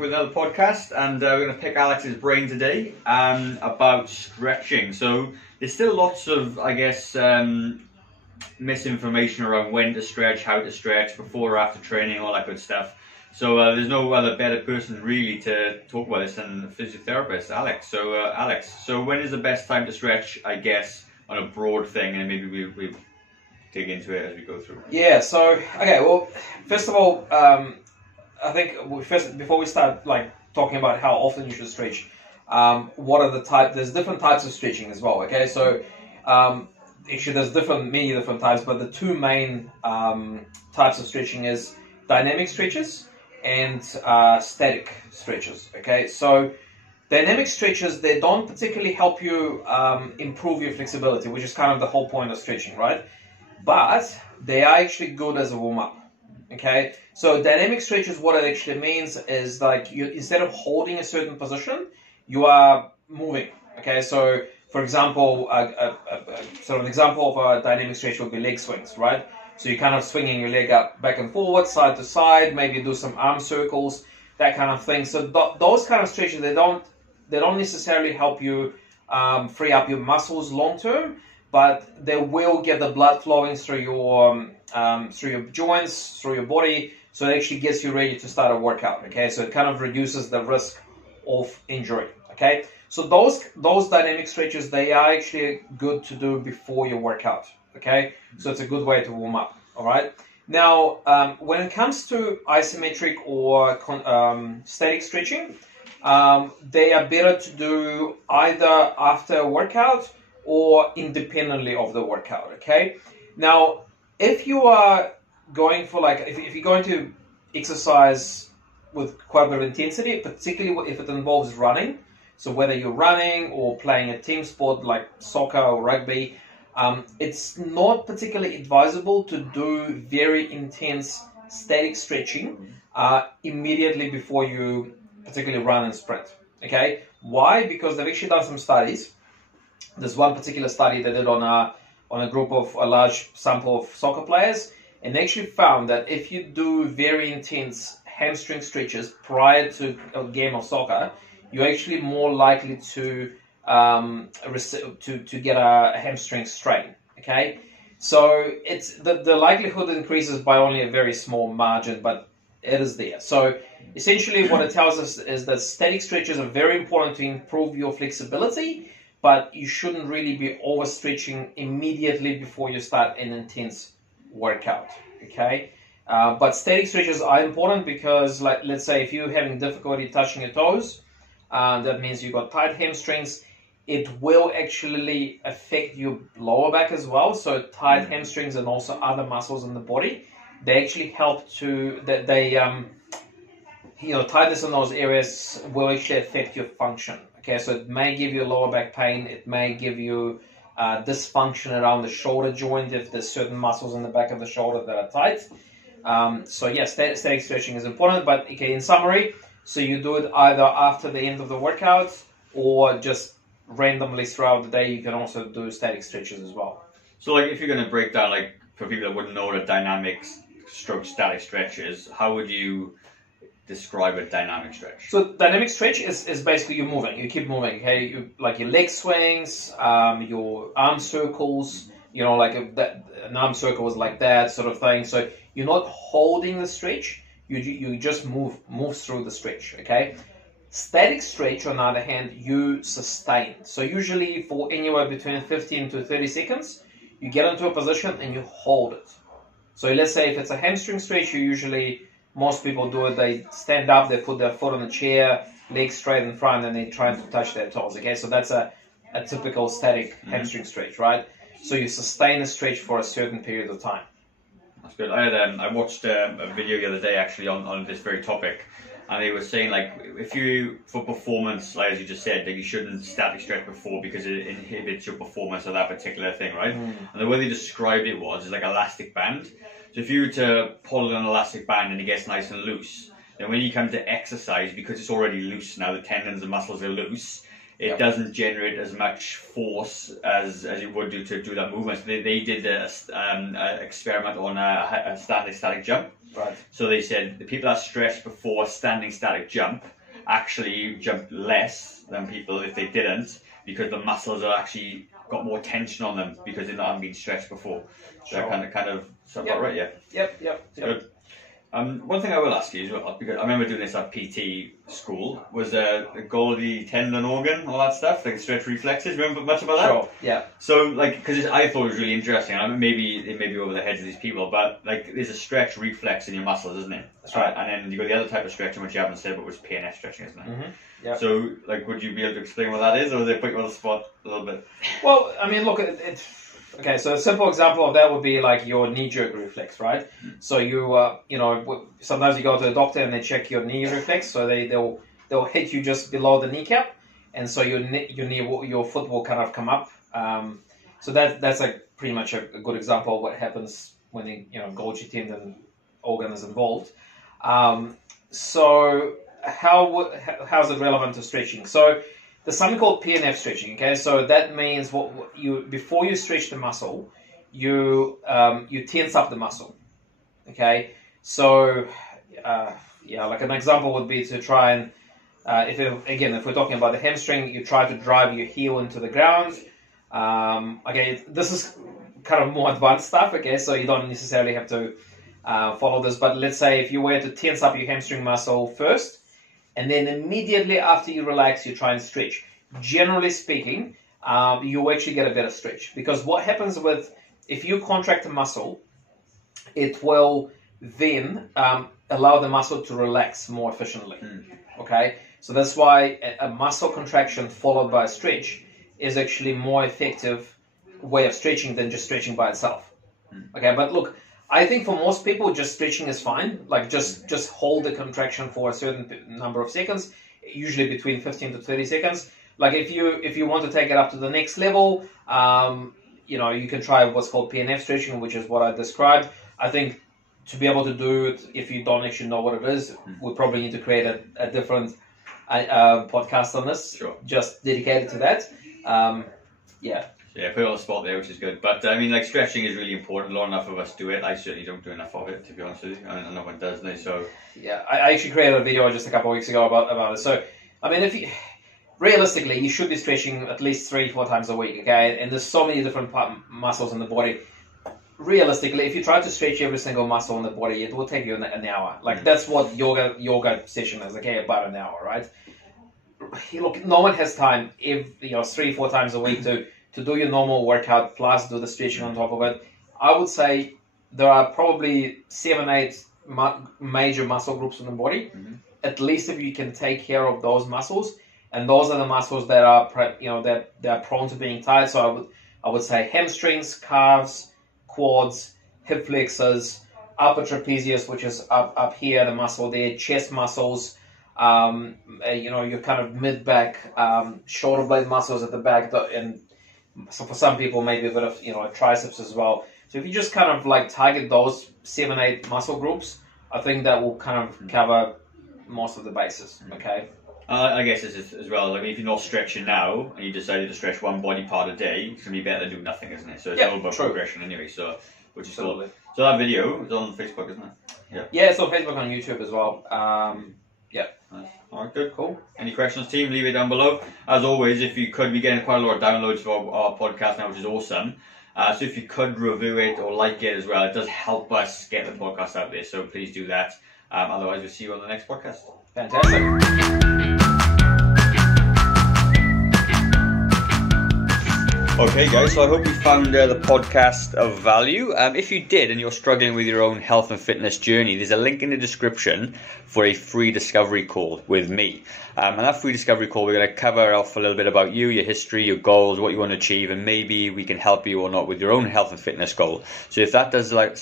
back with another podcast, and we're going to pick Alex's brain today about stretching. So there's still lots of, I guess, misinformation around when to stretch, how to stretch, before or after training, all that good stuff. So there's no other better person really to talk about this than the physiotherapist, Alex. So Alex, so when is the best time to stretch, I guess, on a broad thing, and maybe we dig into it as we go through? Yeah, so, okay, well, first of all, I think before we start talking about how often you should stretch, what are the there's different types of stretching as well, okay? So, actually there's many different types, but the two main types of stretching is dynamic stretches and static stretches, okay? So, dynamic stretches, they don't particularly help you improve your flexibility, which is kind of the whole point of stretching, right? But they are actually good as a warm-up, okay? So dynamic stretches, what it actually means is instead of holding a certain position, you are moving, okay? So for example, sort of an example of a dynamic stretch would be leg swings, right? So you're kind of swinging your leg up back and forward, side to side, maybe do some arm circles, that kind of thing. So those kind of stretches, they don't necessarily help you free up your muscles long term, but they will get the blood flowing through your joints, through your body, so it actually gets you ready to start a workout, okay? So it kind of reduces the risk of injury, okay? So those dynamic stretches, they are actually good to do before your workout, okay? So it's a good way to warm up, all right? Now, when it comes to isometric or static stretching, they are better to do either after a workout or independently of the workout, okay? Now, if you are going for if you're going to exercise with quite a bit of intensity, particularly if it involves running, so whether you're running or playing a team sport like soccer or rugby, it's not particularly advisable to do very intense static stretching immediately before you particularly run and sprint, okay? Why? Because they've actually done some studies. There's one particular study they did on a large sample of soccer players, and they actually found that if you do very intense hamstring stretches prior to a game of soccer, you're actually more likely to get a hamstring strain. Okay, so it's the likelihood increases by only a very small margin, but it is there. So essentially, what it tells us is that static stretches are very important to improve your flexibility, but you shouldn't really be overstretching immediately before you start an intense workout, okay? But static stretches are important because, let's say if you're having difficulty touching your toes, that means you've got tight hamstrings, it will actually affect your lower back as well. So tight hamstrings and also other muscles in the body, they actually help tightness in those areas will actually affect your function. Okay, so it may give you lower back pain, it may give you dysfunction around the shoulder joint if there's certain muscles in the back of the shoulder that are tight. So yes, static stretching is important, but okay, in summary, so you do it either after the end of the workout or just randomly throughout the day. You can also do static stretches as well. So if you're going to break down, for people that wouldn't know what a dynamic stroke static stretch is, how would you describe a dynamic stretch? So dynamic stretch is basically you moving. You keep moving. Okay, like your leg swings, your arm circles. You know, an arm circle is like that sort of thing. So you're not holding the stretch. You just move through the stretch. Okay. Static stretch, on the other hand, you sustain. So usually for anywhere between 15 to 30 seconds, you get into a position and you hold it. So let's say if it's a hamstring stretch, most people do it, they stand up, they put their foot on the chair, legs straight in front, and they're trying to touch their toes, okay? So that's a typical static hamstring stretch, right? So you sustain a stretch for a certain period of time. That's good. I watched a video the other day actually on this very topic, and they were saying if you, for performance, as you just said, you shouldn't static stretch before because it inhibits your performance of that particular thing, right? And the way they described it was like elastic band. So if you were to pull an elastic band and it gets nice and loose, then when you come to exercise, because it's already loose now, the tendons and muscles are loose, it doesn't generate as much force as it would do to do that movement. So they did an experiment on a static jump. Right. So they said the people that stretched before standing static jump actually jumped less than people if they didn't, because the muscles are actually got more tension on them because they're not been stretched before. So Sure. that kind of sounds about right, yeah. Yep. Good. One thing I will ask you is, because I remember doing this at PT school, was the Golgi tendon organ, all that stuff, like stretch reflexes. Remember much about that? Sure. Yeah. So, like, because I thought it was really interesting. I mean, maybe it may be over the heads of these people, but like, there's a stretch reflex in your muscles, isn't it? That's right. And then you got the other type of stretching, which you haven't said, but was PNF stretching, isn't it? Mm-hmm. Yeah. So, like, would you be able to explain what that is, or they put you on the spot a little bit? Well, I mean, look, okay, so a simple example of that would be like your knee-jerk reflex, right? So sometimes you go to the doctor and they check your knee reflex, so they'll hit you just below the kneecap, and so your foot will kind of come up. So that's like pretty much a good example of what happens when the Golgi tendon organ is involved. So how's it relevant to stretching? So there's something called PNF stretching. Okay, so that means before you stretch the muscle, you tense up the muscle. Okay, so like an example would be to try and if we're talking about the hamstring, you try to drive your heel into the ground. Okay, this is kind of more advanced stuff. Okay, so you don't necessarily have to follow this, but let's say if you were to tense up your hamstring muscle first, and then immediately after you relax, you try and stretch. Generally speaking, you actually get a better stretch, because what happens if you contract a muscle, it will then allow the muscle to relax more efficiently. Okay, so that's why a muscle contraction followed by a stretch is actually more effective way of stretching than just stretching by itself. Okay, but look, I think for most people, just stretching is fine. Like just hold the contraction for a certain number of seconds, usually between 15 to 30 seconds. Like if you want to take it up to the next level, you can try what's called PNF stretching, which is what I described. I think to be able to do it, if you don't actually know what it is, we probably need to create a different podcast on this, sure, just dedicated to that. Yeah, put it on the spot there, which is good. But I mean, like, stretching is really important. Not enough of us do it. I certainly don't do enough of it, to be honest with you. I mean, no one does, so. Yeah, I actually created a video just a couple of weeks ago about it. So, I mean, realistically, you should be stretching at least 3-4 times a week, okay? And there's so many different muscles in the body. Realistically, if you try to stretch every single muscle in the body, it will take you an hour. Like, that's what yoga session is, okay? About an hour, right? Look, no one has time, 3-4 times a week to do your normal workout plus do the stretching on top of it. I would say there are probably 7-8 major muscle groups in the body. At least if you can take care of those muscles, and those are the muscles that are that are prone to being tired. So I would say hamstrings, calves, quads, hip flexors, upper trapezius, which is up here, the muscle there, chest muscles, your kind of mid back, shoulder blade muscles at the back, and so for some people maybe a bit of triceps as well. So if you just kind of like target those 7-8 muscle groups, I think that will kind of cover most of the bases. Okay. I guess this is as well. I mean, if you're not stretching now and you decided to stretch one body part a day, it's gonna be better than doing nothing, isn't it? So it's all about progression anyway. So which is cool. So that video is on Facebook, isn't it? Yeah, it's on Facebook and YouTube as well. Yeah. Nice. All right, good, cool. Any questions, team? Leave it down below. As always, if you could, we're getting quite a lot of downloads for our podcast now, which is awesome. So if you could review it or like it as well, it does help us get the podcast out there. So please do that. Otherwise, we'll see you on the next podcast. Fantastic. Okay guys, so I hope you found the podcast of value. If you did and you're struggling with your own health and fitness journey, there's a link in the description for a free discovery call with me. And that free discovery call, we're going to cover off a little bit about you, your history, your goals, what you want to achieve, and maybe we can help you or not with your own health and fitness goal. So if that does sound like